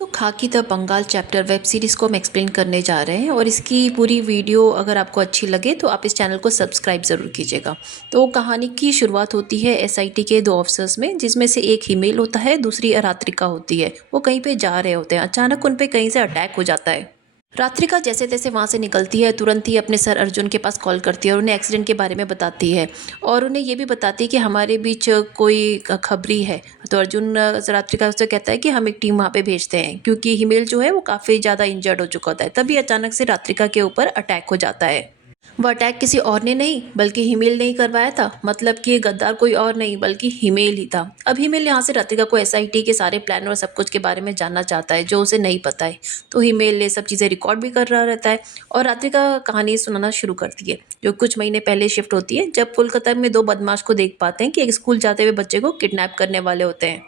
तो Khakee the Bengal chapter web series को हम एक्सप्लेन करने जा रहे हैं और इसकी पूरी वीडियो अगर आपको अच्छी लगे तो आप इस चैनल को सब्सक्राइब ज़रूर कीजिएगा। तो कहानी की शुरुआत होती है एसआईटी के दो ऑफिसर्स में, जिसमें से एक हिमेल होता है, दूसरी रात्रिका होती है। वो कहीं पे जा रहे होते हैं, अचानक उन पे कहीं से अटैक हो जाता है। रात्रिका जैसे तैसे वहाँ से निकलती है, तुरंत ही अपने सर अर्जुन के पास कॉल करती है और उन्हें एक्सीडेंट के बारे में बताती है और उन्हें ये भी बताती है कि हमारे बीच कोई खबरी है। तो अर्जुन रात्रिका से कहता है कि हम एक टीम वहाँ पे भेजते हैं, क्योंकि हिमेल जो है वो काफ़ी ज़्यादा इंजर्ड हो चुका होता है। तभी अचानक से रात्रिका के ऊपर अटैक हो जाता है। वो अटैक किसी और ने नहीं बल्कि हिमेल ने ही करवाया था। मतलब कि गद्दार कोई और नहीं बल्कि हिमेल ही था। अब हिमेल यहाँ से रात्रिका को एसआईटी के सारे प्लान और सब कुछ के बारे में जानना चाहता है जो उसे नहीं पता है। तो हिमेल ये सब चीज़ें रिकॉर्ड भी कर रहा रहता है और रात्रिका कहानी सुनाना शुरू करती है, जो कुछ महीने पहले शिफ्ट होती है, जब कोलकाता में दो बदमाश को देख पाते हैं कि एक स्कूल जाते हुए बच्चे को किडनैप करने वाले होते हैं।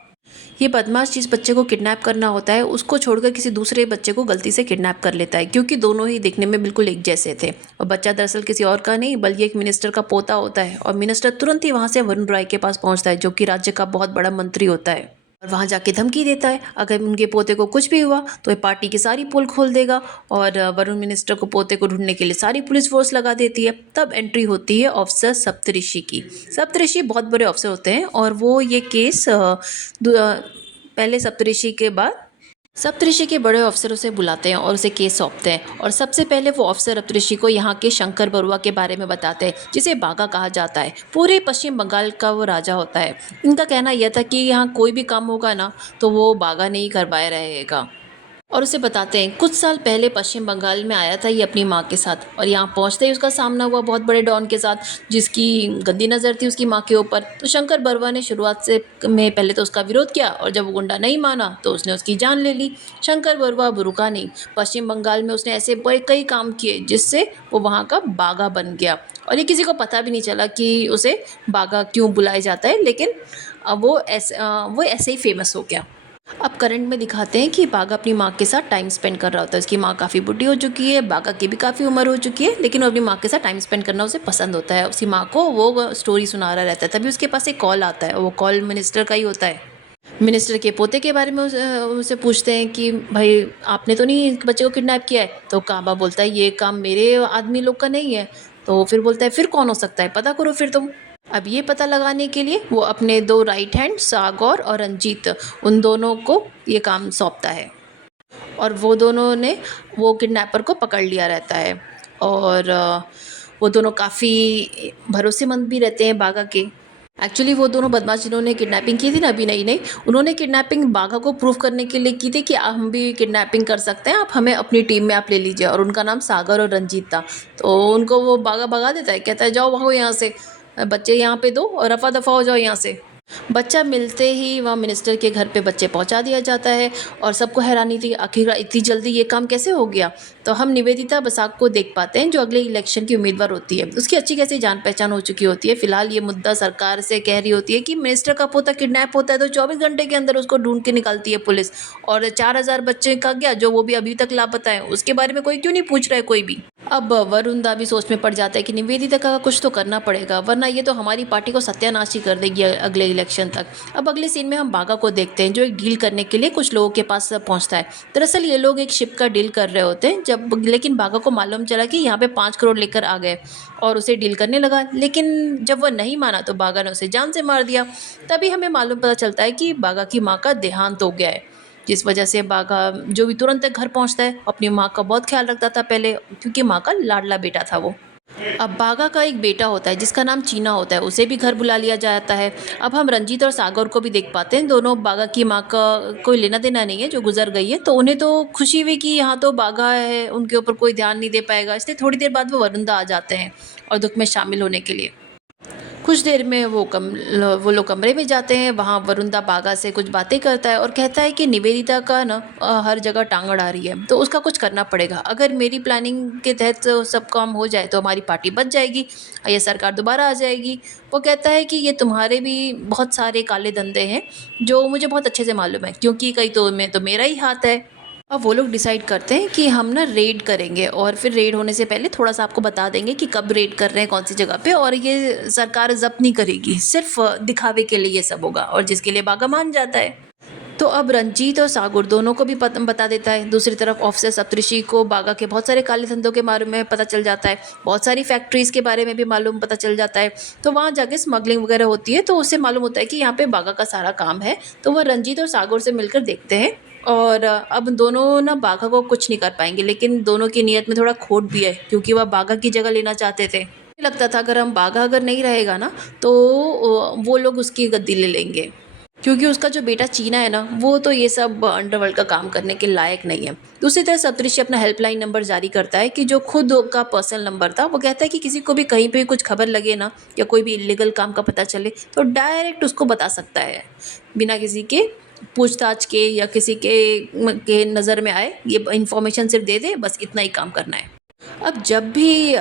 ये बदमाश जिस बच्चे को किडनैप करना होता है उसको छोड़कर किसी दूसरे बच्चे को गलती से किडनैप कर लेता है, क्योंकि दोनों ही दिखने में बिल्कुल एक जैसे थे। और बच्चा दरअसल किसी और का नहीं बल्कि एक मिनिस्टर का पोता होता है और मिनिस्टर तुरंत ही वहां से वरुण राय के पास पहुंचता है, जो कि राज्य का बहुत बड़ा मंत्री होता है। और वहां जाके धमकी देता है अगर उनके पोते को कुछ भी हुआ तो ये पार्टी की सारी पोल खोल देगा। और वरुण मिनिस्टर को पोते को ढूंढने के लिए सारी पुलिस फोर्स लगा देती है। तब एंट्री होती है ऑफिसर सप्तऋषि की। सप्तऋषि बहुत बड़े ऑफिसर होते हैं और वो ये केस पहले सप्तऋषि के बाद सप्तऋषि के बड़े अफसर उसे बुलाते हैं और उसे केस सौंपते हैं। और सबसे पहले वो अफसर सप्तऋषि को यहाँ के शंकर बरुआ के बारे में बताते हैं, जिसे बागा कहा जाता है। पूरे पश्चिम बंगाल का वो राजा होता है। इनका कहना यह था कि यहाँ कोई भी काम होगा ना तो वो बागा नहीं करवाए रहेगा। और उसे बताते हैं कुछ साल पहले पश्चिम बंगाल में आया था ये अपनी माँ के साथ, और यहाँ पहुँचते ही उसका सामना हुआ बहुत बड़े डॉन के साथ, जिसकी गंदी नज़र थी उसकी माँ के ऊपर। तो शंकर बरुआ ने शुरुआत से में पहले तो उसका विरोध किया और जब वो गुंडा नहीं माना तो उसने उसकी जान ले ली। शंकर बरुआ अब रुका नहीं। पश्चिम बंगाल में उसने ऐसे बड़े कई काम किए जिससे वो वहाँ का बागा बन गया। और ये किसी को पता भी नहीं चला कि उसे बागा क्यों बुलाया जाता है, लेकिन वो ऐसे ही फेमस हो गया। अब करंट में दिखाते हैं कि बागा अपनी माँ के साथ टाइम स्पेंड कर रहा होता है। उसकी माँ काफ़ी बुढ़ी हो चुकी है, बागा की भी काफ़ी उम्र हो चुकी है, लेकिन वो अपनी माँ के साथ टाइम स्पेंड करना उसे पसंद होता है। उसकी माँ को वो स्टोरी सुना रहा रहता है। तभी उसके पास एक कॉल आता है और वो कॉल मिनिस्टर का ही होता है। मिनिस्टर के पोते के बारे में उसे पूछते हैं कि भाई आपने तो नहीं बच्चे को किडनैप किया है। तो काबा बोलता है ये काम मेरे आदमी लोग का नहीं है। तो फिर बोलता है फिर कौन हो सकता है, पता करो फिर तुम। अब ये पता लगाने के लिए वो अपने दो राइट हैंड सागौर और रंजीत, उन दोनों को ये काम सौंपता है। और वो दोनों ने वो किडनैपर को पकड़ लिया रहता है। और वो दोनों काफ़ी भरोसेमंद भी रहते हैं बागा के। एक्चुअली वो दोनों बदमाश जिन्होंने किडनैपिंग की थी ना अभी नई नई, उन्होंने किडनैपिंग बागा को प्रूव करने के लिए की थी कि हम भी किडनैपिंग कर सकते हैं, आप हमें अपनी टीम में आप ले लीजिए। और उनका नाम सागर और रंजीत था। तो उनको वो बागा भगा देता है, कहता है जाओ भागो यहाँ से, बच्चे यहाँ पे दो और रफा दफा हो जाओ यहाँ से। बच्चा मिलते ही वहाँ मिनिस्टर के घर पे बच्चे पहुँचा दिया जाता है और सबको हैरानी थी आखिर इतनी जल्दी ये काम कैसे हो गया। तो हम निवेदिता बसाक को देख पाते हैं जो अगले इलेक्शन की उम्मीदवार होती है। उसकी अच्छी खासी जान पहचान हो चुकी होती है। फिलहाल ये मुद्दा सरकार से कह रही होती है कि मिनिस्टर का पोता किडनैप होता है तो 24 घंटे के अंदर उसको ढूंढ के निकालती है पुलिस। और 4000 बच्चे का क्या जो वो भी अभी तक लापता है, उसके बारे में कोई क्यों नहीं पूछ रहा है कोई भी। अब वरुण दा भी सोच में पड़ जाता है कि निवेदिता का कुछ तो करना पड़ेगा, वरना ये तो हमारी पार्टी को सत्यानाश ही कर देगी अगले इलेक्शन तक। अब अगले सीन में हम बागा को देखते हैं जो एक डील करने के लिए कुछ लोगों के पास पहुंचता है। दरअसल ये लोग एक शिप का डील कर रहे होते हैं, जब लेकिन बागा को मालूम चला कि यहाँ पे 5 करोड़ लेकर आ गए और उसे डील करने लगा। लेकिन जब वह नहीं माना तो बागा ने उसे जान से मार दिया। तभी हमें मालूम पता चलता है कि बागा की माँ का देहांत हो गया है, जिस वजह से बागा जो भी तुरंत घर पहुंचता है अपनी माँ का बहुत ख्याल रखता था पहले, क्योंकि माँ का लाडला बेटा था वो। अब बागा का एक बेटा होता है जिसका नाम चीना होता है, उसे भी घर बुला लिया जाता है। अब हम रंजीत और सागर को भी देख पाते हैं। दोनों बागा की माँ का कोई लेना देना नहीं है जो गुजर गई है, तो उन्हें तो खुशी हुई कि यहाँ तो बागा है, उनके ऊपर कोई ध्यान नहीं दे पाएगा। इसलिए थोड़ी देर बाद वो वरुणदा आ जाते हैं और दुख में शामिल होने के लिए। कुछ देर में वो लोग कमरे में जाते हैं। वहाँ वरुणदा बागा से कुछ बातें करता है और कहता है कि निवेदिता का ना हर जगह टांग अड़ा रही है, तो उसका कुछ करना पड़ेगा। अगर मेरी प्लानिंग के तहत सब काम हो जाए तो हमारी पार्टी बच जाएगी, ये सरकार दोबारा आ जाएगी। वो कहता है कि ये तुम्हारे भी बहुत सारे काले धंधे हैं जो मुझे बहुत अच्छे से मालूम है, क्योंकि कहीं तो में तो मेरा ही हाथ है। अब वो लोग डिसाइड करते हैं कि हम ना रेड करेंगे और फिर रेड होने से पहले थोड़ा सा आपको बता देंगे कि कब रेड कर रहे हैं कौन सी जगह पे, और ये सरकार जब्त नहीं करेगी, सिर्फ दिखावे के लिए ये सब होगा। और जिसके लिए बागा मान जाता है। तो अब रंजीत और सागुर दोनों को भी बता देता है। दूसरी तरफ ऑफिसर सप्तऋषि को बागा के बहुत सारे काले धंधों के बारे में पता चल जाता है, बहुत सारी फैक्ट्रीज के बारे में भी मालूम पता चल जाता है। तो वहाँ जाके स्मगलिंग वगैरह होती है, तो उससे मालूम होता है कि यहाँ पे बागा का सारा काम है। तो वह रंजीत और सागुर से मिलकर देखते हैं, और अब दोनों ना बागा को कुछ नहीं कर पाएंगे, लेकिन दोनों की नीयत में थोड़ा खोट भी है, क्योंकि वह बागा की जगह लेना चाहते थे। मुझे लगता था अगर बागा अगर नहीं रहेगा ना, तो वो लोग उसकी गद्दी ले लेंगे, क्योंकि उसका जो बेटा चीना है ना, वो तो ये सब अंडरवर्ल्ड का काम करने के लायक नहीं है। दूसरी तरफ सप्तऋषि अपना हेल्पलाइन नंबर जारी करता है, कि जो खुद का पर्सनल नंबर था। वो कहता है कि किसी को भी कहीं पे कुछ खबर लगे ना, या कोई भी इलीगल काम का पता चले, तो डायरेक्ट उसको बता सकता है, बिना किसी के पूछताछ के या किसी के नज़र में आए। ये इन्फॉर्मेशन सिर्फ दे दे, बस इतना ही काम करना है। अब जब भी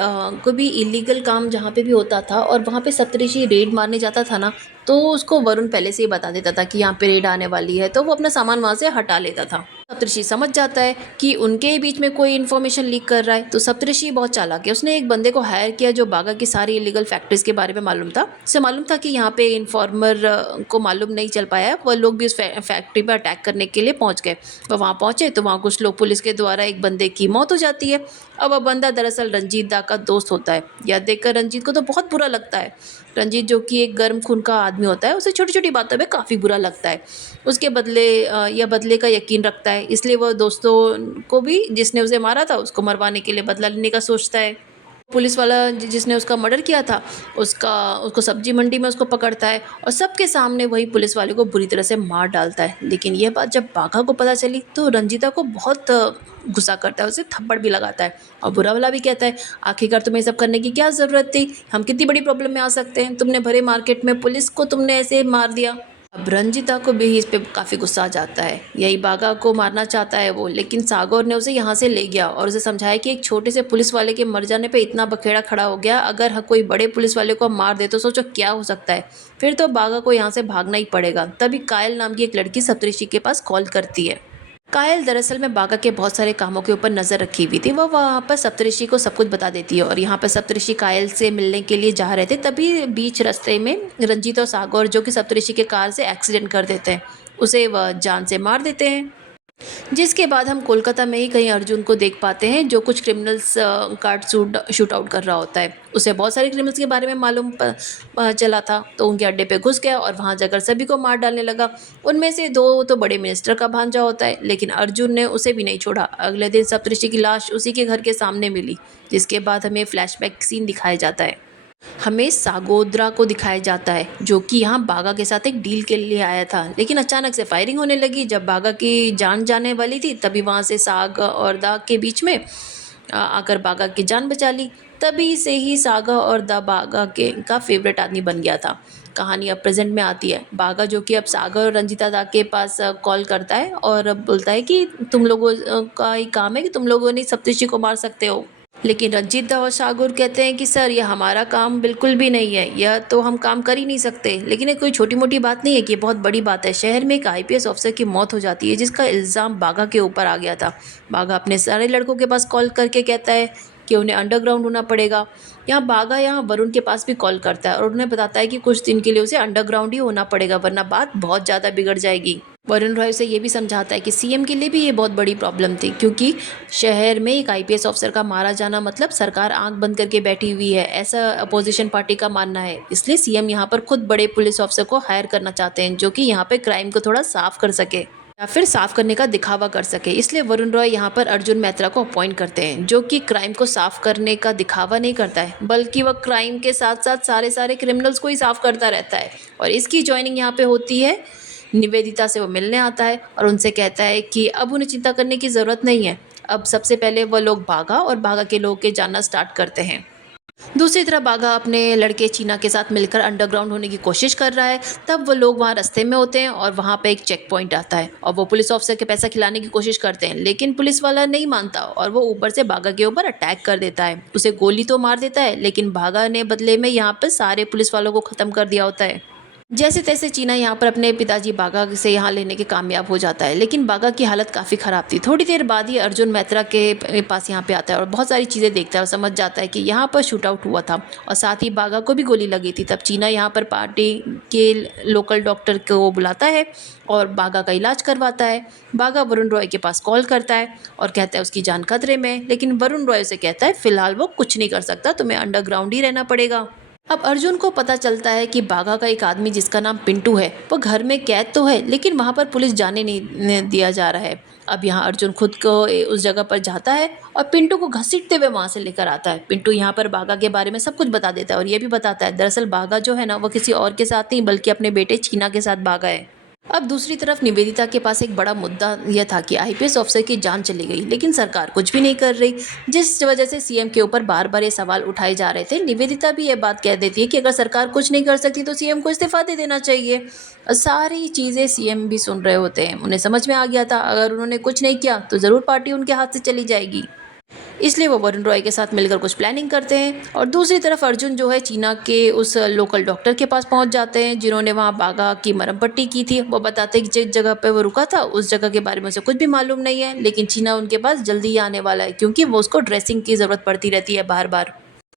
कोई भी इलीगल काम जहाँ पे भी होता था और वहाँ पे सप्तऋषि रेड मारने जाता था ना, तो उसको वरुण पहले से ही बता देता था कि यहाँ पे रेड आने वाली है, तो वो अपना सामान वहाँ से हटा लेता था। सप्तऋषि समझ जाता है कि उनके बीच में कोई इन्फॉर्मेशन लीक कर रहा है, तो सप्तऋषि बहुत चालाक है। उसने एक बंदे को हायर किया जो बागा की सारी इलीगल फैक्ट्रीज के बारे में मालूम था। उसे मालूम था कि यहाँ पे इन्फॉर्मर को मालूम नहीं चल पाया है, वह लोग भी उस फैक्ट्री पर अटैक करने के लिए पहुँच गए। वह वहाँ पहुँचे तो वहाँ कुछ लोग पुलिस के द्वारा एक बंदे की मौत हो जाती है। अब वह बंदा दरअसल रंजीत दा का दोस्त होता है। यह देखकर रंजीत को तो बहुत बुरा लगता है। रंजीत जो कि एक गर्म खून का आदमी होता है, उसे छोटी छोटी बातों में काफ़ी बुरा लगता है। उसके बदले या बदले का यकीन रखता है, इसलिए वह दोस्तों को भी, जिसने उसे मारा था, उसको मरवाने के लिए बदला लेने का सोचता है। पुलिस वाला जिसने उसका मर्डर किया था, उसको सब्जी मंडी में उसको पकड़ता है, और सबके सामने वही पुलिस वाले को बुरी तरह से मार डालता है। लेकिन यह बात जब बाघा को पता चली, तो रंजीता को बहुत गुस्सा करता है, उसे थप्पड़ भी लगाता है और बुरा भला भी कहता है, आखिरकार तुम्हें ये सब करने की क्या ज़रूरत थी? हम कितनी बड़ी प्रॉब्लम में आ सकते हैं, तुमने भरे मार्केट में पुलिस को तुमने ऐसे मार दिया। अब रंजिता को भी इस पे काफ़ी गुस्सा आ जाता है। यही बागा को मारना चाहता है वो, लेकिन सागौर ने उसे यहाँ से ले गया और उसे समझाया कि एक छोटे से पुलिस वाले के मर जाने पे इतना बखेड़ा खड़ा हो गया, अगर कोई बड़े पुलिस वाले को मार दे तो सोचो क्या हो सकता है। फिर तो बागा को यहाँ से भागना ही पड़ेगा। तभी कायल नाम की एक लड़की सप्तऋषि के पास कॉल करती है। कायल दरअसल में बागा के बहुत सारे कामों के ऊपर नज़र रखी हुई थी। वह वहाँ पर सप्तऋषि को सब कुछ बता देती है, और यहाँ पर सप्तऋषि कायल से मिलने के लिए जा रहे थे, तभी बीच रास्ते में रंजीत और सागौर, जो कि सप्तऋषि के कार से एक्सीडेंट कर देते हैं, उसे वह जान से मार देते हैं। जिसके बाद हम कोलकाता में ही कहीं अर्जुन को देख पाते हैं, जो कुछ क्रिमिनल्स का शूट आउट कर रहा होता है। उसे बहुत सारे क्रिमिनल्स के बारे में मालूम चला था, तो उनके अड्डे पे घुस गया और वहाँ जाकर सभी को मार डालने लगा। उनमें से दो तो बड़े मिनिस्टर का भांजा होता है, लेकिन अर्जुन ने उसे भी नहीं छोड़ा। अगले दिन सप्तऋषि की लाश उसी के घर के सामने मिली, जिसके बाद हमें फ्लैशबैक सीन दिखाया जाता है। हमें सागोद्रा को दिखाया जाता है, जो कि यहाँ बागा के साथ एक डील के लिए आया था, लेकिन अचानक से फायरिंग होने लगी। जब बागा की जान जाने वाली थी, तभी वहाँ से साग और दा के बीच में आकर बागा की जान बचा ली। तभी से ही सागा और दा बागा के का फेवरेट आदमी बन गया था। कहानी अब प्रेजेंट में आती है। बागा जो कि अब सागर और रंजिता दा के पास कॉल करता है और बोलता है कि तुम लोगों का ही काम है कि तुम लोगों ने सप्तऋषि को मार सकते हो। लेकिन रंजीत दा और सागुर कहते हैं कि सर, यह हमारा काम बिल्कुल भी नहीं है, यह तो हम काम कर ही नहीं सकते। लेकिन ये कोई छोटी मोटी बात नहीं है, कि ये बहुत बड़ी बात है। शहर में एक आईपीएस ऑफिसर की मौत हो जाती है, जिसका इल्ज़ाम बागा के ऊपर आ गया था। बागा अपने सारे लड़कों के पास कॉल करके कहता है कि उन्हें अंडरग्राउंड होना पड़ेगा। यहाँ बागा यहाँ वरुण के पास भी कॉल करता है और उन्हें बताता है कि कुछ दिन के लिए उसे अंडरग्राउंड ही होना पड़ेगा, वरना बात बहुत ज़्यादा बिगड़ जाएगी। वरुण रॉय उसे ये भी समझाता है कि सीएम के लिए भी ये बहुत बड़ी प्रॉब्लम थी, क्योंकि शहर में एक आईपीएस ऑफिसर का मारा जाना मतलब सरकार आंख बंद करके बैठी हुई है, ऐसा अपोजिशन पार्टी का मानना है। इसलिए सीएम यहाँ पर खुद बड़े पुलिस ऑफिसर को हायर करना चाहते हैं, जो कि यहाँ पे क्राइम को थोड़ा साफ कर सके या फिर साफ करने का दिखावा कर सके। इसलिए वरुण रॉय यहाँ पर अर्जुन मेहता को अपॉइंट करते हैं, जो कि क्राइम को साफ करने का दिखावा नहीं करता है, बल्कि वह क्राइम के साथ साथ सारे क्रिमिनल्स को ही साफ करता रहता है। और इसकी ज्वाइनिंग यहाँ पे होती है। निवेदिता से वो मिलने आता है और उनसे कहता है कि अब उन्हें चिंता करने की ज़रूरत नहीं है। अब सबसे पहले वह लोग बागा और बागा के लोगों के जानना स्टार्ट करते हैं। दूसरी तरफ बागा अपने लड़के चीना के साथ मिलकर अंडरग्राउंड होने की कोशिश कर रहा है। तब वो लोग वहाँ रास्ते में होते हैं और वहाँ पे एक चेक पॉइंट आता है और वो पुलिस ऑफिसर के पैसा खिलाने की कोशिश करते हैं, लेकिन पुलिस वाला नहीं मानता और वो ऊपर से बागा के ऊपर अटैक कर देता है। उसे गोली तो मार देता है, लेकिन बागा ने बदले में यहाँ पर सारे पुलिस वालों को ख़त्म कर दिया होता है। जैसे तैसे चीना यहाँ पर अपने पिताजी बागा से यहाँ लेने के कामयाब हो जाता है, लेकिन बागा की हालत काफ़ी ख़राब थी। थोड़ी देर बाद ही अर्जुन मैत्रा के पास यहाँ पे आता है और बहुत सारी चीज़ें देखता है और समझ जाता है कि यहाँ पर शूट आउट हुआ था और साथ ही बागा को भी गोली लगी थी। तब चीना यहाँ पर पार्टी के लोकल डॉक्टर को बुलाता है और बागा का इलाज करवाता है। बागा वरुण रॉय के पास कॉल करता है और कहता है उसकी जान खतरे में है, लेकिन वरुण रॉय उसे कहता है फ़िलहाल वो कुछ नहीं कर सकता, तुम्हें अंडरग्राउंड ही रहना पड़ेगा। अब अर्जुन को पता चलता है कि बागा का एक आदमी जिसका नाम पिंटू है वो घर में कैद तो है, लेकिन वहाँ पर पुलिस जाने नहीं दिया जा रहा है। अब यहाँ अर्जुन खुद को उस जगह पर जाता है और पिंटू को घसीटते हुए वहाँ से लेकर आता है। पिंटू यहाँ पर बागा के बारे में सब कुछ बता देता है और ये भी बताता है दरअसल बागा जो है ना वो किसी और के साथ नहीं बल्कि अपने बेटे चीना के साथ भागा है। अब दूसरी तरफ निवेदिता के पास एक बड़ा मुद्दा यह था कि आईपीएस ऑफिसर की जान चली गई, लेकिन सरकार कुछ भी नहीं कर रही, जिस वजह से सीएम के ऊपर बार बार ये सवाल उठाए जा रहे थे। निवेदिता भी ये बात कह देती है कि अगर सरकार कुछ नहीं कर सकती तो सीएम को इस्तीफा दे देना चाहिए। सारी चीज़ें सीएम भी सुन रहे होते हैं, उन्हें समझ में आ गया था अगर उन्होंने कुछ नहीं किया तो ज़रूर पार्टी उनके हाथ से चली जाएगी। इसलिए वो वरुण रॉय के साथ मिलकर कुछ प्लानिंग करते हैं और दूसरी तरफ अर्जुन जो है चीना के उस लोकल डॉक्टर के पास पहुंच जाते हैं जिन्होंने वहाँ बागा की मरहम पट्टी की थी। वो बताते हैं कि जिस जगह पे वो रुका था उस जगह के बारे में उसे कुछ भी मालूम नहीं है, लेकिन चीना उनके पास जल्दी ही आने वाला है क्योंकि वो उसको ड्रेसिंग की ज़रूरत पड़ती रहती है बार बार।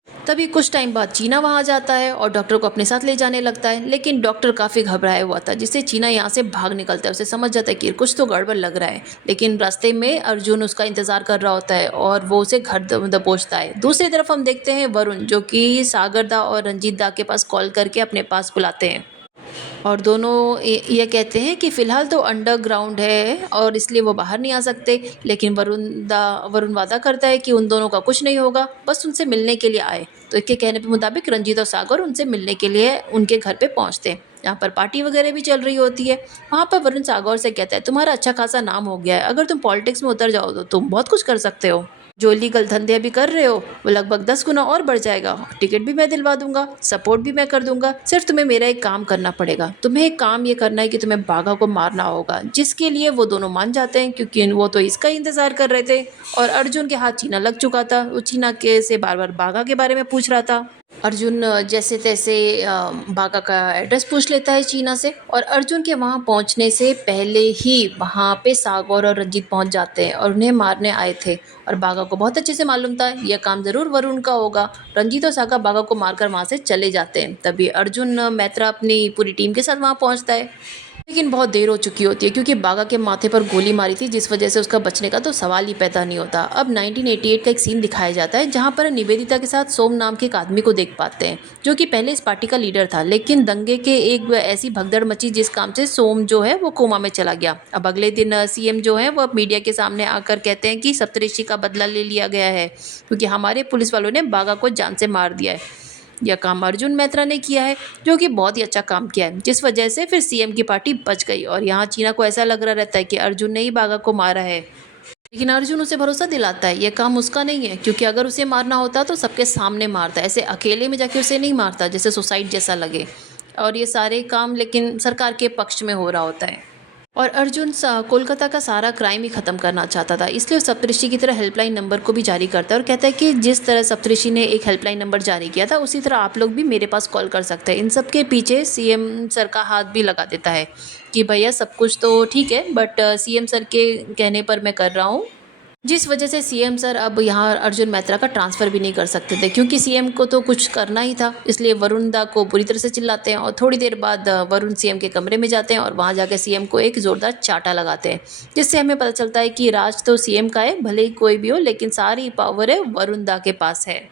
तभी कुछ टाइम बाद चीना वहां जाता है और डॉक्टर को अपने साथ ले जाने लगता है, लेकिन डॉक्टर काफ़ी घबराया हुआ था जिससे चीना यहाँ से भाग निकलता है। उसे समझ जाता है कि कुछ तो गड़बड़ लग रहा है, लेकिन रास्ते में अर्जुन उसका इंतजार कर रहा होता है और वो उसे घर दबोचता है। दूसरी तरफ हम देखते हैं वरुण जो कि सागर दा और रंजीत दा के पास कॉल करके अपने पास बुलाते हैं और दोनों ये कहते हैं कि फ़िलहाल तो अंडरग्राउंड है और इसलिए वो बाहर नहीं आ सकते, लेकिन वरुण वादा करता है कि उन दोनों का कुछ नहीं होगा, बस उनसे मिलने के लिए आए। तो इसके कहने के मुताबिक रंजीत और सागर उनसे मिलने के लिए उनके घर पे पहुंचते हैं। यहाँ पर पार्टी वगैरह भी चल रही होती है। वहाँ पर वरुण सागर से कहता है तुम्हारा अच्छा खासा नाम हो गया है, अगर तुम पॉलिटिक्स में उतर जाओ तो तुम बहुत कुछ कर सकते हो। जो इलीगल धंधे अभी कर रहे हो वो लगभग 10 गुना और बढ़ जाएगा। टिकट भी मैं दिलवा दूंगा, सपोर्ट भी मैं कर दूंगा, सिर्फ तुम्हें मेरा एक काम करना पड़ेगा। तुम्हें एक काम ये करना है कि तुम्हें बागा को मारना होगा, जिसके लिए वो दोनों मान जाते हैं क्योंकि वो तो इसका ही इंतजार कर रहे थे और अर्जुन के हाथ चीना लग चुका था। वो चीना के से बार बार बागा के बारे में पूछ रहा था। अर्जुन जैसे तैसे बागा का एड्रेस पूछ लेता है चीना से और अर्जुन के वहाँ पहुँचने से पहले ही वहाँ पे सागर और रंजीत पहुँच जाते हैं और उन्हें मारने आए थे और बागा को बहुत अच्छे से मालूम था यह काम ज़रूर वरुण का होगा। रंजीत और सागर बागा को मारकर वहाँ से चले जाते हैं। तभी अर्जुन मैत्रा अपनी पूरी टीम के साथ वहाँ पहुँचता है, लेकिन बहुत देर हो चुकी होती है क्योंकि बागा के माथे पर गोली मारी थी जिस वजह से उसका बचने का तो सवाल ही पैदा नहीं होता। अब 1988 का एक सीन दिखाया जाता है जहां पर निवेदिता के साथ सोम नाम के एक आदमी को देख पाते हैं जो कि पहले इस पार्टी का लीडर था, लेकिन दंगे के एक ऐसी भगदड़ मची जिस काम से सोम जो है वो कोमा में चला गया। अब अगले दिन सीएम जो है वो मीडिया के सामने आकर कहते हैं कि सप्तऋषि का बदला ले लिया गया है क्योंकि हमारे पुलिस वालों ने बागा को जान से मार दिया है। यह काम अर्जुन मैत्रा ने किया है जो कि बहुत ही अच्छा काम किया है, जिस वजह से फिर सीएम की पार्टी बच गई और यहाँ चीना को ऐसा लग रहा रहता है कि अर्जुन ने ही बागा को मारा है। लेकिन अर्जुन उसे भरोसा दिलाता है यह काम उसका नहीं है क्योंकि अगर उसे मारना होता तो सबके सामने मारता, ऐसे अकेले में जाके उसे नहीं मारता जैसे सुसाइड जैसा लगे। और ये सारे काम लेकिन सरकार के पक्ष में हो रहा होता है और अर्जुन कोलकाता का सारा क्राइम ही ख़त्म करना चाहता था, इसलिए वो सप्तऋषि की तरह हेल्पलाइन नंबर को भी जारी करता है और कहता है कि जिस तरह सप्तऋषि ने एक हेल्पलाइन नंबर जारी किया था उसी तरह आप लोग भी मेरे पास कॉल कर सकते हैं। इन सब के पीछे सीएम सर का हाथ भी लगा देता है कि भैया सब कुछ तो ठीक है बट सीएम सर के कहने पर मैं कर रहा हूँ, जिस वजह से सीएम सर अब यहाँ अर्जुन मैत्रा का ट्रांसफ़र भी नहीं कर सकते थे क्योंकि सीएम को तो कुछ करना ही था। इसलिए वरुण दा को बुरी तरह से चिल्लाते हैं और थोड़ी देर बाद वरुण सीएम के कमरे में जाते हैं और वहाँ जाकर सीएम को एक ज़ोरदार चाटा लगाते हैं, जिससे हमें पता चलता है कि राज तो सीएम का है, भले ही कोई भी हो, लेकिन सारी पावर है वरुण दा के पास है।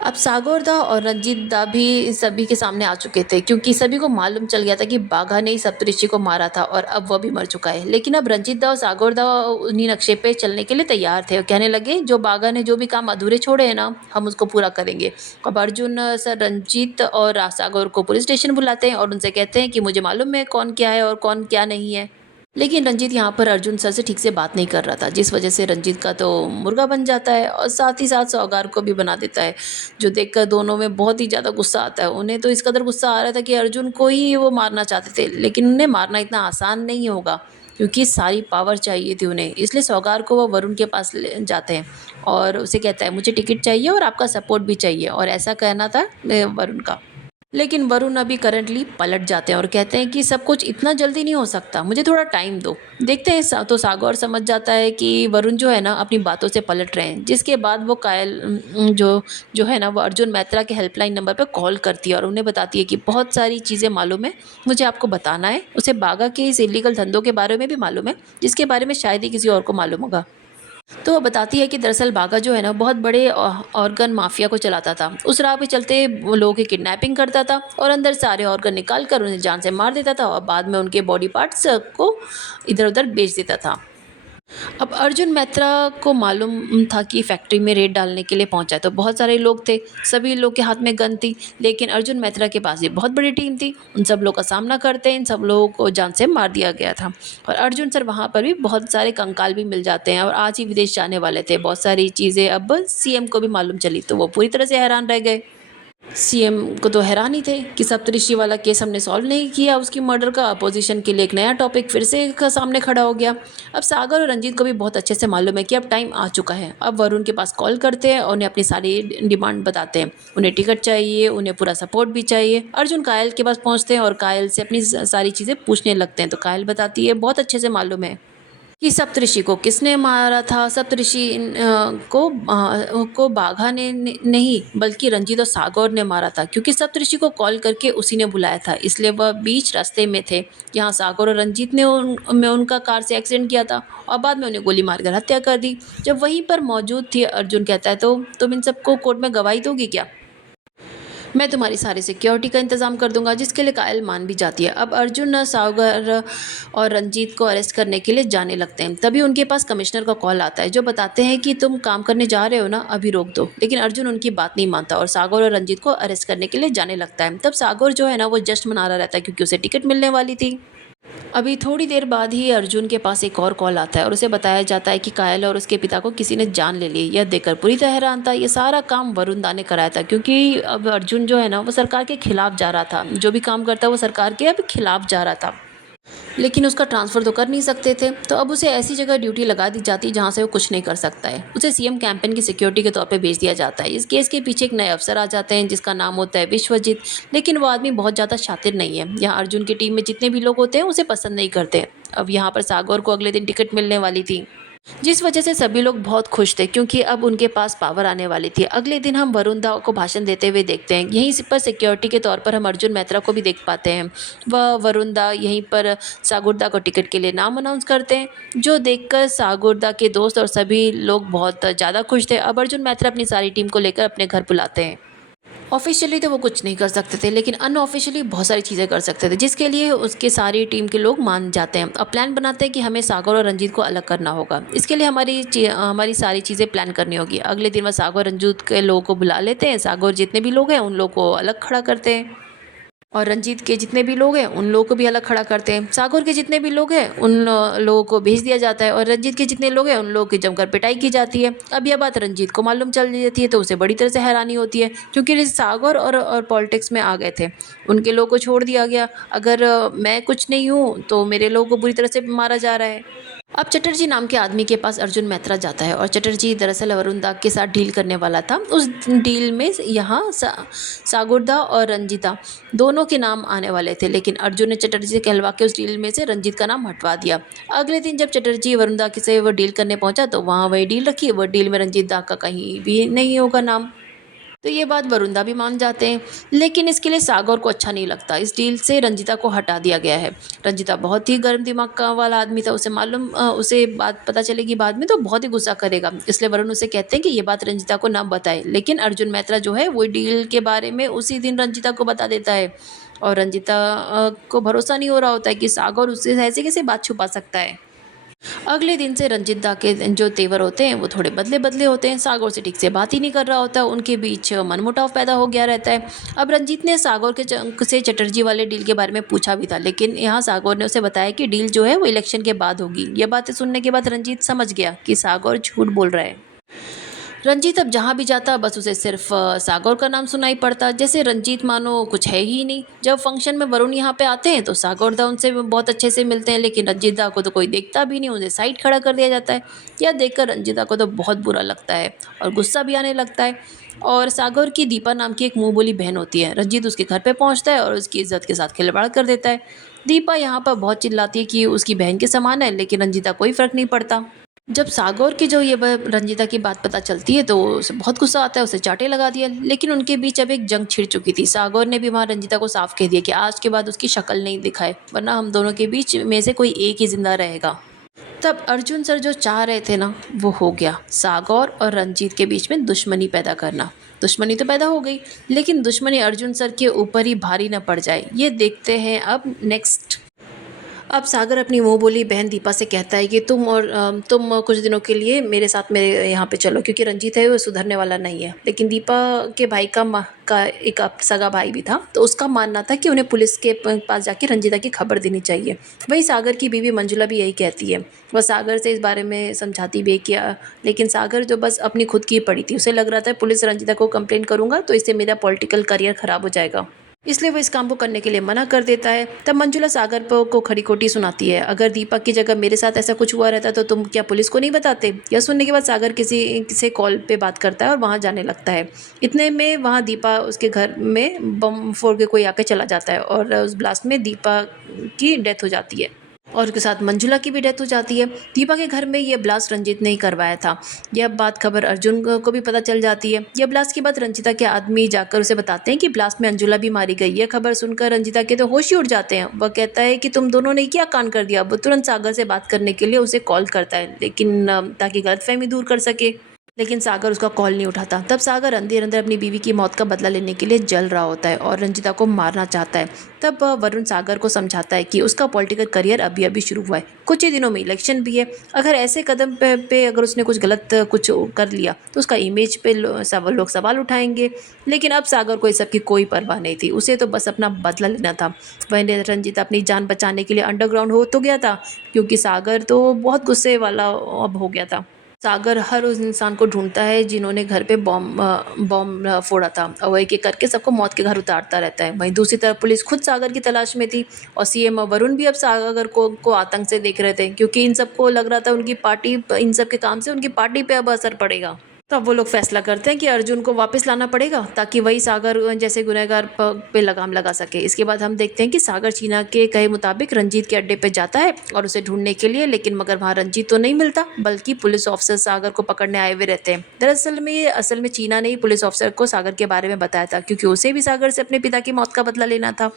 अब सागर दा और रंजीत दा भी सभी के सामने आ चुके थे क्योंकि सभी को मालूम चल गया था कि बाघा ने ही सप्तऋषि को मारा था और अब वह भी मर चुका है। लेकिन अब रंजीत दा और सागर दा उन्हीं नक्शे पे चलने के लिए तैयार थे और कहने लगे जो बाघा ने जो भी काम अधूरे छोड़े हैं ना हम उसको पूरा करेंगे। अब अर्जुन सर रंजीत और सागर को पुलिस स्टेशन बुलाते हैं और उनसे कहते हैं कि मुझे मालूम है कौन क्या है और कौन क्या नहीं है, लेकिन रंजीत यहाँ पर अर्जुन सर से ठीक से बात नहीं कर रहा था, जिस वजह से रंजीत का तो मुर्गा बन जाता है और साथ ही साथ सौगार को भी बना देता है, जो देखकर दोनों में बहुत ही ज़्यादा गुस्सा आता है। उन्हें तो इस कदर गुस्सा आ रहा था कि अर्जुन को ही वो मारना चाहते थे, लेकिन उन्हें मारना इतना आसान नहीं होगा क्योंकि सारी पावर चाहिए थी उन्हें। इसलिए सौगार को वो वरुण के पास ले जाते हैं और उसे कहता है मुझे टिकट चाहिए और आपका सपोर्ट भी चाहिए, और ऐसा कहना था वरुण का। लेकिन वरुण अभी करंटली पलट जाते हैं और कहते हैं कि सब कुछ इतना जल्दी नहीं हो सकता, मुझे थोड़ा टाइम दो। देखते हैं तो सागौर समझ जाता है कि वरुण जो है ना अपनी बातों से पलट रहे हैं, जिसके बाद वो कायल जो जो है ना वो अर्जुन मैत्रा के हेल्पलाइन नंबर पर कॉल करती है और उन्हें बताती है कि बहुत सारी चीज़ें मालूम है, मुझे आपको बताना है। उसे बागा के इस इलीगल धंधों के बारे में भी मालूम है, जिसके बारे में शायद ही किसी और को मालूम होगा। तो वो बताती है कि दरअसल बागा जो है ना बहुत बड़े ऑर्गन माफिया को चलाता था। उस राह पे चलते वो लोगों की किडनैपिंग करता था और अंदर सारे ऑर्गन निकाल कर उन्हें जान से मार देता था और बाद में उनके बॉडी पार्ट्स को इधर उधर बेच देता था। अब अर्जुन मैत्रा को मालूम था कि फैक्ट्री में रेड डालने के लिए पहुंचा है, तो बहुत सारे लोग थे, सभी लोग के हाथ में गन थी, लेकिन अर्जुन मैत्रा के पास भी बहुत बड़ी टीम थी। उन सब लोग का सामना करते इन सब लोगों को जान से मार दिया गया था। और अर्जुन सर वहाँ पर भी बहुत सारे कंकाल भी मिल जाते हैं और आज ही विदेश जाने वाले थे। बहुत सारी चीज़ें अब सीएम को भी मालूम चली, तो वो पूरी तरह से हैरान रह गए। सीएम को तो हैरान ही थे कि सप्तऋषि वाला केस हमने सॉल्व नहीं किया, उसकी मर्डर का अपोजिशन के लिए एक नया टॉपिक फिर से सामने खड़ा हो गया। अब सागर और रंजीत को भी बहुत अच्छे से मालूम है कि अब टाइम आ चुका है। अब वरुण के पास कॉल करते हैं और उन्हें अपनी सारी डिमांड बताते हैं। उन्हें टिकट चाहिए, उन्हें पूरा सपोर्ट भी चाहिए। अर्जुन कायल के पास पहुंचते हैं और कायल से अपनी सारी चीज़ें पूछने लगते हैं, तो कायल बताती है बहुत अच्छे से मालूम है कि सप्तऋषि को किसने मारा था। सप्तऋषि को बाघा ने नहीं बल्कि रंजीत और सागौर ने मारा था, क्योंकि सप्तऋषि को कॉल करके उसी ने बुलाया था, इसलिए वह बीच रास्ते में थे। यहाँ सागौर और रंजीत ने उनका कार से एक्सीडेंट किया था और बाद में उन्हें गोली मारकर हत्या कर दी। जब वहीं पर मौजूद थी, अर्जुन कहता है तो तुम इन सबको कोर्ट में गवाही दोगी क्या? मैं तुम्हारी सारी सिक्योरिटी का इंतजाम कर दूंगा, जिसके लिए कायल मान भी जाती है। अब अर्जुन सागर और रंजीत को अरेस्ट करने के लिए जाने लगते हैं। तभी उनके पास कमिश्नर का कॉल आता है, जो बताते हैं कि तुम काम करने जा रहे हो ना, अभी रोक दो। लेकिन अर्जुन उनकी बात नहीं मानता और सागर और रंजीत को अरेस्ट करने के लिए जाने लगता है। तब सागर जो है ना वो जस्ट मना रहा रहता है, क्योंकि उसे टिकट मिलने वाली थी। अभी थोड़ी देर बाद ही अर्जुन के पास एक और कॉल आता है और उसे बताया जाता है कि कायल और उसके पिता को किसी ने जान ले ली। यह देखकर पूरी तरह हैरान था। ये सारा काम वरुण दा ने कराया था, क्योंकि अब अर्जुन जो है ना वो सरकार के खिलाफ जा रहा था। जो भी काम करता है वो सरकार के अब खिलाफ जा रहा था, लेकिन उसका ट्रांसफ़र तो कर नहीं सकते थे। तो अब उसे ऐसी जगह ड्यूटी लगा दी जाती जहाँ से वो कुछ नहीं कर सकता है। उसे सीएम कैंपेन की सिक्योरिटी के तौर पे भेज दिया जाता है। इस केस के पीछे एक नए अफसर आ जाते हैं, जिसका नाम होता है विश्वजीत। लेकिन वो आदमी बहुत ज़्यादा शातिर नहीं है। यहाँ अर्जुन की टीम में जितने भी लोग होते हैं उसे पसंद नहीं करते। अब यहाँ पर सागौर को अगले दिन टिकट मिलने वाली थी, जिस वजह से सभी लोग बहुत खुश थे, क्योंकि अब उनके पास पावर आने वाली थी। अगले दिन हम वरुण दा को भाषण देते हुए देखते हैं। यहीं पर सिक्योरिटी के तौर पर हम अर्जुन मैत्रा को भी देख पाते हैं। वह वरुण दा यहीं पर सागुरदा को टिकट के लिए नाम अनाउंस करते हैं, जो देखकर सागुरदा के दोस्त और सभी लोग बहुत ज़्यादा खुश थे। अब अर्जुन मैत्रा अपनी सारी टीम को लेकर अपने घर बुलाते हैं। ऑफिशियली तो वो कुछ नहीं कर सकते थे, लेकिन अनऑफिशियली बहुत सारी चीज़ें कर सकते थे, जिसके लिए उसके सारी टीम के लोग मान जाते हैं। अब प्लान बनाते हैं कि हमें सागर और रंजीत को अलग करना होगा। इसके लिए हमारी सारी चीज़ें प्लान करनी होगी। अगले दिन वह सागर और रंजीत के लोगों को बुला लेते हैं। सागर जितने भी लोग हैं उन लोगों को अलग खड़ा करते हैं और रंजीत के जितने भी लोग हैं उन लोगों को भी अलग खड़ा करते हैं। सागर के जितने भी लोग हैं उन लोगों को भेज दिया जाता है और रंजीत के जितने लोग हैं उन लोगों की जमकर पिटाई की जाती है। अब यह बात रंजीत को मालूम चल जाती है, तो उसे बड़ी तरह से हैरानी होती है, क्योंकि सागर और पॉलिटिक्स में आ गए थे। उनके लोगों को छोड़ दिया गया। अगर मैं कुछ नहीं हूँ तो मेरे लोगों को बुरी तरह से मारा जा रहा है। अब चटर्जी नाम के आदमी के पास अर्जुन मैत्रा जाता है और चटर्जी दरअसल वरुण दा के साथ डील करने वाला था। उस डील में यहाँ सागुरदा और रंजीता दोनों के नाम आने वाले थे, लेकिन अर्जुन ने चटर्जी से कहलवा के उस डील में से रंजीत का नाम हटवा दिया। अगले दिन जब चटर्जी वरुण दा से वो डील करने पहुंचा, तो वहाँ वही डील रखी। वो डील में रंजीत दा का कहीं भी नहीं होगा नाम। तो ये बात वरुण दा भी मान जाते हैं, लेकिन इसके लिए सागर को अच्छा नहीं लगता। इस डील से रंजीता को हटा दिया गया है। रंजीता बहुत ही गर्म दिमाग का वाला आदमी था। उसे मालूम उसे बात पता चलेगी बाद में तो बहुत ही गुस्सा करेगा, इसलिए वरुण उसे कहते हैं कि ये बात रंजीता को ना बताए। लेकिन अर्जुन मैत्रा जो है वो डील के बारे में उसी दिन रंजीता को बता देता है और रंजीता को भरोसा नहीं हो रहा होता है कि सागर उससे ऐसे कैसे बात छुपा सकता है। अगले दिन से रंजीत दा के जो तेवर होते हैं वो थोड़े बदले बदले होते हैं। सागर से ठीक से बात ही नहीं कर रहा होता, उनके बीच मनमुटाव पैदा हो गया रहता है। अब रंजीत ने सागर से चटर्जी वाले डील के बारे में पूछा भी था, लेकिन यहाँ सागर ने उसे बताया कि डील जो है वो इलेक्शन के बाद होगी। ये बातें सुनने के बाद रंजीत समझ गया कि सागर झूठ बोल रहा है। रंजीत अब जहाँ भी जाता बस उसे सिर्फ सागौर का नाम सुनाई पड़ता, जैसे रंजीत मानो कुछ है ही नहीं। जब फंक्शन में वरुण यहाँ पे आते हैं तो सागौर दा उनसे बहुत अच्छे से मिलते हैं, लेकिन रंजीत दा को तो कोई देखता भी नहीं, उन्हें साइड खड़ा कर दिया जाता है। यह देखकर रंजीत दा को तो बहुत बुरा लगता है और गुस्सा भी आने लगता है। और सागौर की दीपा नाम की एक मुंह बोली बहन होती है। रंजीत उसके घर पे पहुंचता है और उसकी इज्जत के साथ खिलवाड़ कर देता है। दीपा यहाँ पर बहुत चिल्लाती है कि उसकी बहन के समान है, लेकिन रंजीता कोई फर्क नहीं पड़ता। जब सागौर की जो ये रंजीता की बात पता चलती है तो उसे बहुत गुस्सा आता है, उसे चाटे लगा दिया। लेकिन उनके बीच अब एक जंग छिड़ चुकी थी। सागौर ने भी वहां रंजीता को साफ कह दिया कि आज के बाद उसकी शक्ल नहीं दिखाए, वरना हम दोनों के बीच में से कोई एक ही जिंदा रहेगा। तब अर्जुन सर जो चाह रहे थे ना, वो हो गया। सागौर और रंजीत के बीच में दुश्मनी पैदा करना। दुश्मनी तो पैदा हो गई, लेकिन दुश्मनी अर्जुन सर के ऊपर ही भारी न पड़ जाए, ये देखते हैं अब नेक्स्ट। अब सागर अपनी मुँह बोली बहन दीपा से कहता है कि तुम कुछ दिनों के लिए मेरे साथ मेरे यहाँ पे चलो, क्योंकि रंजीत है वो सुधरने वाला नहीं है। लेकिन दीपा के भाई का एक सगा भाई भी था, तो उसका मानना था कि उन्हें पुलिस के पास जाके रंजीता की खबर देनी चाहिए। वही सागर की बीवी मंजुला भी यही कहती है। वह सागर से इस बारे में समझाती भी है कि लेकिन सागर जो बस अपनी खुद की पड़ी थी, उसे लग रहा था पुलिस रंजीता को कंप्लेंट करूंगा तो इससे मेरा पॉलिटिकल करियर खराब हो जाएगा, इसलिए वो इस काम को करने के लिए मना कर देता है। तब मंजुला सागर को खड़ी खोटी सुनाती है, अगर दीपक की जगह मेरे साथ ऐसा कुछ हुआ रहता तो तुम क्या पुलिस को नहीं बताते। यह सुनने के बाद सागर किसी से कॉल पे बात करता है और वहाँ जाने लगता है। इतने में वहाँ दीपा उसके घर में बम फोड़ के कोई आके चला जाता है और उस ब्लास्ट में दीपा की डेथ हो जाती है और उसके साथ मंजुला की भी डेथ हो जाती है। दीपा के घर में यह ब्लास्ट रंजीत ने ही करवाया था। यह बात खबर अर्जुन को भी पता चल जाती है। यह ब्लास्ट की बात रंजीता के आदमी जाकर उसे बताते हैं कि ब्लास्ट में अंजुला भी मारी गई। यह खबर सुनकर रंजीता के तो होश ही उड़ जाते हैं। वह कहता है कि तुम दोनों ने क्या कांड कर दिया। वो तुरंत सागर से बात करने के लिए उसे कॉल करता है, लेकिन ताकि गलतफहमी दूर कर सके, लेकिन सागर उसका कॉल नहीं उठाता। तब सागर अंदर अंदर अपनी बीवी की मौत का बदला लेने के लिए जल रहा होता है और रंजीता को मारना चाहता है। तब वरुण सागर को समझाता है कि उसका पॉलिटिकल करियर अभी अभी शुरू हुआ है, कुछ ही दिनों में इलेक्शन भी है। अगर ऐसे कदम पे अगर उसने कुछ गलत कुछ कर लिया तो उसका इमेज पे लोग सवाल उठाएंगे। लेकिन अब सागर को इस सब की कोई परवाह नहीं थी, उसे तो बस अपना बदला लेना था। वहीं रंजीता अपनी जान बचाने के लिए अंडरग्राउंड हो तो गया था, क्योंकि सागर तो बहुत गुस्से वाला अब हो गया था। सागर हर उस इंसान को ढूंढता है जिन्होंने घर पे बॉम्ब फोड़ा था, और वो एक एक करके सबको मौत के घर उतारता रहता है। वहीं दूसरी तरफ पुलिस खुद सागर की तलाश में थी और सीएम वरुण भी अब सागर को आतंक से देख रहे थे, क्योंकि इन सबको लग रहा था उनकी पार्टी, इन सब के काम से उनकी पार्टी पे अब असर पड़ेगा। तो अब वो लोग फैसला करते हैं कि अर्जुन को वापस लाना पड़ेगा, ताकि वही सागर जैसे गुनहगार पे लगाम लगा सके। इसके बाद हम देखते हैं कि सागर चीना के कहे मुताबिक रंजीत के अड्डे पे जाता है और उसे ढूंढने के लिए, लेकिन मगर वहाँ रंजीत तो नहीं मिलता, बल्कि पुलिस ऑफिसर सागर को पकड़ने आए हुए रहते हैं। दरअसल में ये असल में चीना ने ही पुलिस ऑफिसर को सागर के बारे में बताया था, क्योंकि उसे भी सागर से अपने पिता की मौत का बदला लेना था।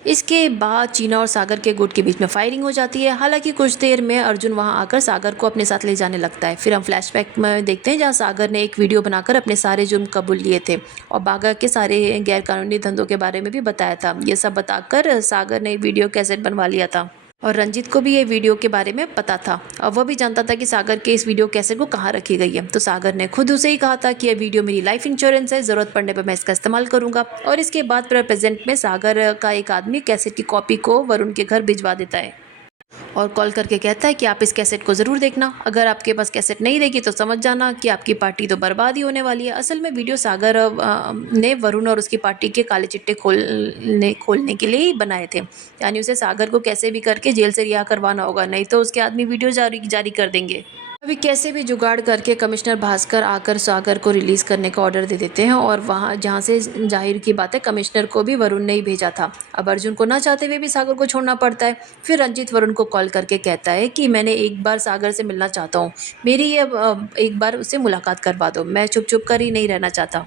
इसके बाद चीना और सागर के गुट के बीच में फायरिंग हो जाती है। हालांकि कुछ देर में अर्जुन वहां आकर सागर को अपने साथ ले जाने लगता है। फिर हम फ्लैशबैक में देखते हैं जहां सागर ने एक वीडियो बनाकर अपने सारे जुर्म कबूल लिए थे और बागा के सारे गैरकानूनी धंधों के बारे में भी बताया था। ये सब बताकर सागर ने वीडियो कैसेट बनवा लिया था और रंजीत को भी ये वीडियो के बारे में पता था और वह भी जानता था कि सागर के इस वीडियो कैसेट को कहाँ रखी गई है। तो सागर ने खुद उसे ही कहा था कि यह वीडियो मेरी लाइफ इंश्योरेंस है, ज़रूरत पड़ने पर मैं इसका इस्तेमाल करूंगा। और इसके बाद प्रेजेंट में सागर का एक आदमी कैसेट की कॉपी को वरुण के घर भिजवा देता है और कॉल करके कहता है कि आप इस कैसेट को ज़रूर देखना, अगर आपके पास कैसेट नहीं रहेगी तो समझ जाना कि आपकी पार्टी तो बर्बाद ही होने वाली है। असल में वीडियो सागर ने वरुण और उसकी पार्टी के काले चिट्टे खोलने के लिए ही बनाए थे, यानी उसे सागर को कैसे भी करके जेल से रिहा करवाना होगा, नहीं तो उसके आदमी वीडियो जारी कर देंगे। अभी कैसे भी जुगाड़ करके कमिश्नर भास्कर आकर सागर को रिलीज़ करने का ऑर्डर दे देते हैं और वहाँ जहाँ से जाहिर की बात है कमिश्नर को भी वरुण ने ही भेजा था। अब अर्जुन को ना चाहते हुए भी सागर को छोड़ना पड़ता है। फिर रंजीत वरुण को कॉल करके कहता है कि मैंने एक बार सागर से मिलना चाहता हूँ, मेरी ये एक बार उससे मुलाकात करवा दो, मैं छुप छुप कर ही नहीं रहना चाहता।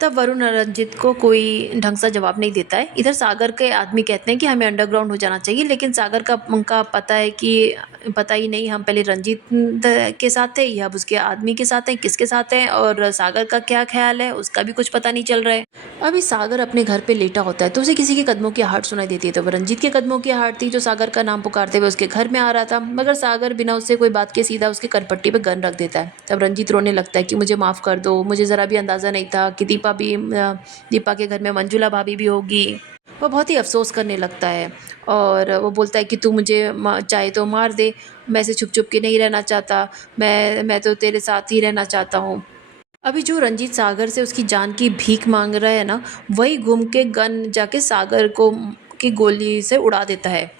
तब वरुण रंजीत को कोई ढंग सा जवाब नहीं देता है। इधर सागर के आदमी कहते हैं कि हमें अंडरग्राउंड हो जाना चाहिए, लेकिन सागर का उनका पता ही नहीं हम पहले रंजीत के साथ थे या अब उसके आदमी के साथ हैं, किसके साथ हैं और सागर का क्या ख्याल है उसका भी कुछ पता नहीं चल रहा है। अभी सागर अपने घर पे लेटा होता है तो उसे किसी के कदमों की आहट सुनाई देती है। तो वह रंजीत के कदमों की आहट थी जो सागर का नाम पुकारते हुए उसके घर में आ रहा था, मगर सागर बिना उससे कोई बात के सीधा उसके कनपट्टी पे गन रख देता है। तब रंजीत रोने लगता है कि मुझे माफ़ कर दो, मुझे ज़रा भी अंदाज़ा नहीं था कि दीपा के घर में मंजुला भाभी भी होगी। वो बहुत ही अफसोस करने लगता है और वो बोलता है कि तू मुझे चाहे तो मार दे, मैं ऐसे छुप छुप के नहीं रहना चाहता, मैं तो तेरे साथ ही रहना चाहता हूँ। अभी जो रंजीत सागर से उसकी जान की भीख मांग रहा है ना, वही घूम के गन जाके सागर को की गोली से उड़ा देता है।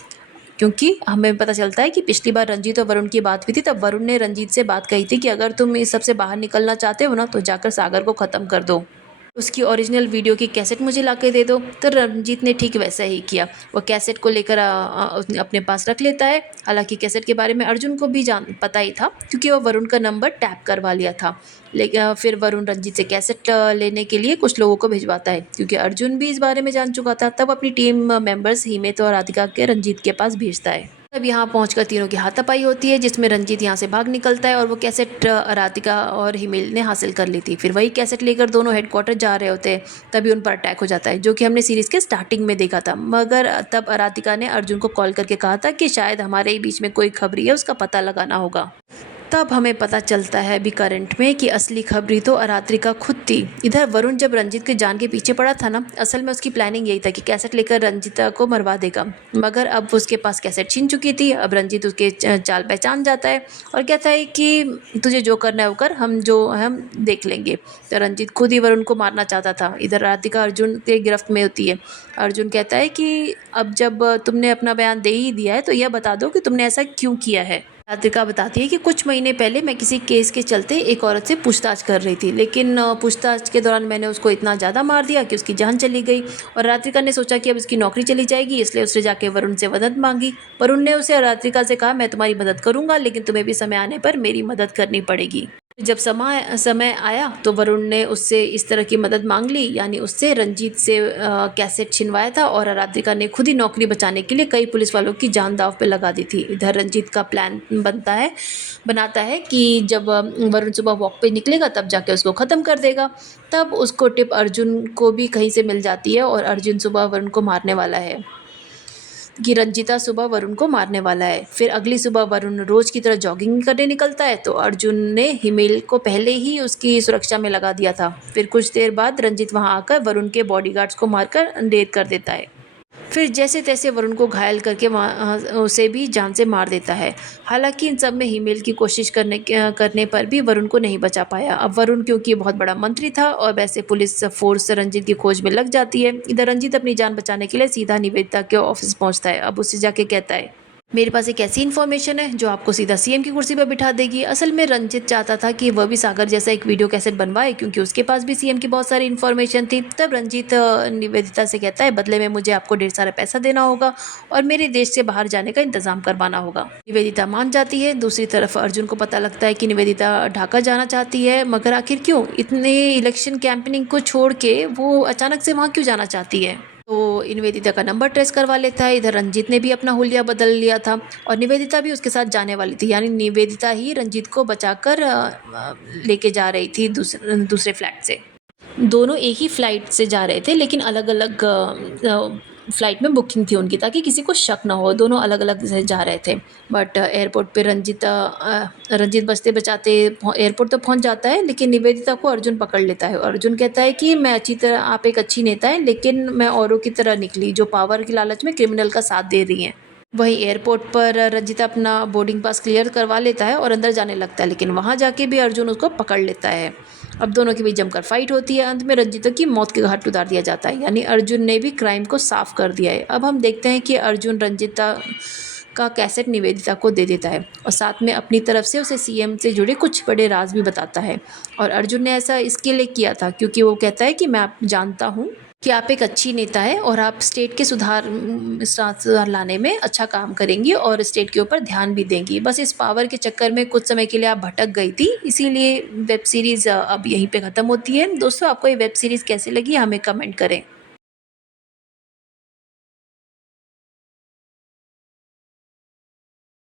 क्योंकि हमें पता चलता है कि पिछली बार रंजीत और वरुण की बात हुई थी, तब वरुण ने रंजीत से बात कही थी कि अगर तुम इस सब से बाहर निकलना चाहते हो ना, तो जाकर सागर को ख़त्म कर दो। उसकी ओरिजिनल वीडियो की कैसेट मुझे ला के दे दो। तो रंजीत ने ठीक वैसा ही किया। वो कैसेट को लेकर उसने अपने पास रख लेता है। हालांकि कैसेट के बारे में अर्जुन को भी जान पता ही था, क्योंकि वो वरुण का नंबर टैप करवा लिया था। लेकिन फिर वरुण रंजीत से कैसेट लेने के लिए कुछ लोगों को भिजवाता है, क्योंकि अर्जुन भी इस बारे में जान चुका था। तब अपनी टीम मेंबर्स हिमेत और राधिका के रंजीत के पास भेजता है। तब यहाँ पहुंचकर तीनों की हाथापाई होती है, जिसमें रंजीत यहाँ से भाग निकलता है और वो कैसेट राधिका और हिमेल ने हासिल कर ली थी। फिर वही कैसेट लेकर दोनों हेडक्वार्टर जा रहे होते हैं, तभी उन पर अटैक हो जाता है, जो कि हमने सीरीज़ के स्टार्टिंग में देखा था। मगर तब राधिका ने अर्जुन को कॉल करके कहा था कि शायद हमारे ही बीच में कोई खबरी है, उसका पता लगाना होगा। तब हमें पता चलता है अभी करंट में कि असली खबरी तो अरात्रिका खुद थी। इधर वरुण जब रंजीत के जान के पीछे पड़ा था ना, असल में उसकी प्लानिंग यही था कि कैसेट लेकर रंजीता को मरवा देगा। मगर अब उसके पास कैसेट छीन चुकी थी। अब रंजीत उसके चाल पहचान जाता है और कहता है कि तुझे जो करना है वो कर, हम देख लेंगे। तो रंजीत खुद ही वरुण को मारना चाहता था। इधर राधिका अर्जुन के गिरफ्त में होती है। अर्जुन कहता है कि अब जब तुमने अपना बयान दे ही दिया है, तो यह बता दो कि तुमने ऐसा क्यों किया है। राधिका बताती है कि कुछ महीने पहले मैं किसी केस के चलते एक औरत से पूछताछ कर रही थी, लेकिन पूछताछ के दौरान मैंने उसको इतना ज़्यादा मार दिया कि उसकी जान चली गई। और राधिका ने सोचा कि अब उसकी नौकरी चली जाएगी, इसलिए उसने जाके वरुण से मदद मांगी। वरुण ने उसे राधिका से कहा, मैं तुम्हारी मदद करूंगा, लेकिन तुम्हें भी समय आने पर मेरी मदद करनी पड़ेगी। जब समय आया तो वरुण ने उससे इस तरह की मदद मांग ली, यानी उससे रंजीत से कैसेट छिनवाया था और राधिका ने खुद ही नौकरी बचाने के लिए कई पुलिस वालों की जान दांव पे लगा दी थी। इधर रंजीत का प्लान बनाता है कि जब वरुण सुबह वॉक पे निकलेगा तब जाके उसको ख़त्म कर देगा। तब उसको टिप अर्जुन को भी कहीं से मिल जाती है और अर्जुन सुबह वरुण को मारने वाला है, कि रंजीता सुबह वरुण को मारने वाला है। फिर अगली सुबह वरुण रोज की तरह जॉगिंग करने निकलता है, तो अर्जुन ने हिमेल को पहले ही उसकी सुरक्षा में लगा दिया था। फिर कुछ देर बाद रंजीत वहां आकर वरुण के बॉडीगार्ड्स को मारकर ढेर कर देता है। फिर जैसे तैसे वरुण को घायल करके उसे भी जान से मार देता है। हालांकि इन सब में हिमेल की कोशिश करने पर भी वरुण को नहीं बचा पाया। अब वरुण क्योंकि बहुत बड़ा मंत्री था और वैसे पुलिस फोर्स रंजीत की खोज में लग जाती है। इधर रंजीत अपनी जान बचाने के लिए सीधा निवेदिता के ऑफिस पहुंचता है। अब उससे जाके कहता है, मेरे पास एक ऐसी इन्फॉर्मेशन है जो आपको सीधा सीएम की कुर्सी पर बिठा देगी। असल में रंजीत चाहता था कि वह भी सागर जैसा एक वीडियो कैसेट बनवाए, क्योंकि उसके पास भी सीएम की बहुत सारी इन्फॉर्मेशन थी। तब रंजीत निवेदिता से कहता है, बदले में मुझे आपको ढेर सारा पैसा देना होगा और मेरे देश से बाहर जाने का इंतजाम करवाना होगा। निवेदिता मान जाती है। दूसरी तरफ अर्जुन को पता लगता है कि निवेदिता ढाका जाना चाहती है, मगर आखिर क्यों? इतने इलेक्शन कैंपेनिंग को छोड़ के वो अचानक से वहाँ क्यों जाना चाहती है? तो निवेदिता का नंबर ट्रेस करवा लेता है। इधर रंजीत ने भी अपना हुलिया बदल लिया था और निवेदिता भी उसके साथ जाने वाली थी, यानी निवेदिता ही रंजीत को बचाकर लेके जा रही थी दूसरे फ्लैट से। दोनों एक ही फ्लाइट से जा रहे थे, लेकिन अलग अलग फ्लाइट में बुकिंग थी उनकी, ताकि किसी को शक ना हो। दोनों अलग अलग से जा रहे थे। बट एयरपोर्ट पे रंजीत बचते बचाते एयरपोर्ट तक पहुंच जाता है, लेकिन निवेदिता को अर्जुन पकड़ लेता है। अर्जुन कहता है कि आप एक अच्छी नेता हैं, लेकिन मैं औरों की तरह निकली जो पावर की लालच में क्रिमिनल का साथ दे रही हैं। वहीं एयरपोर्ट पर रंजीत अपना बोर्डिंग पास क्लियर करवा लेता है और अंदर जाने लगता है, लेकिन वहां जाके भी अर्जुन उसको पकड़ लेता है। अब दोनों के बीच जमकर फाइट होती है। अंत में रंजीता की मौत के घाट उतार दिया जाता है, यानी अर्जुन ने भी क्राइम को साफ कर दिया है। अब हम देखते हैं कि अर्जुन रंजीता का कैसेट निवेदिता को दे देता है और साथ में अपनी तरफ से उसे सीएम से जुड़े कुछ बड़े राज भी बताता है। और अर्जुन ने ऐसा इसके लिए किया था क्योंकि वो कहता है कि मैं आप जानता हूँ कि आप एक अच्छी नेता है और आप स्टेट के सुधार लाने में अच्छा काम करेंगी और स्टेट के ऊपर ध्यान भी देंगी। बस इस पावर के चक्कर में कुछ समय के लिए आप भटक गई थी, इसीलिए वेब सीरीज़ अब यहीं पे ख़त्म होती है। दोस्तों, आपको ये वेब सीरीज़ कैसी लगी हमें कमेंट करें।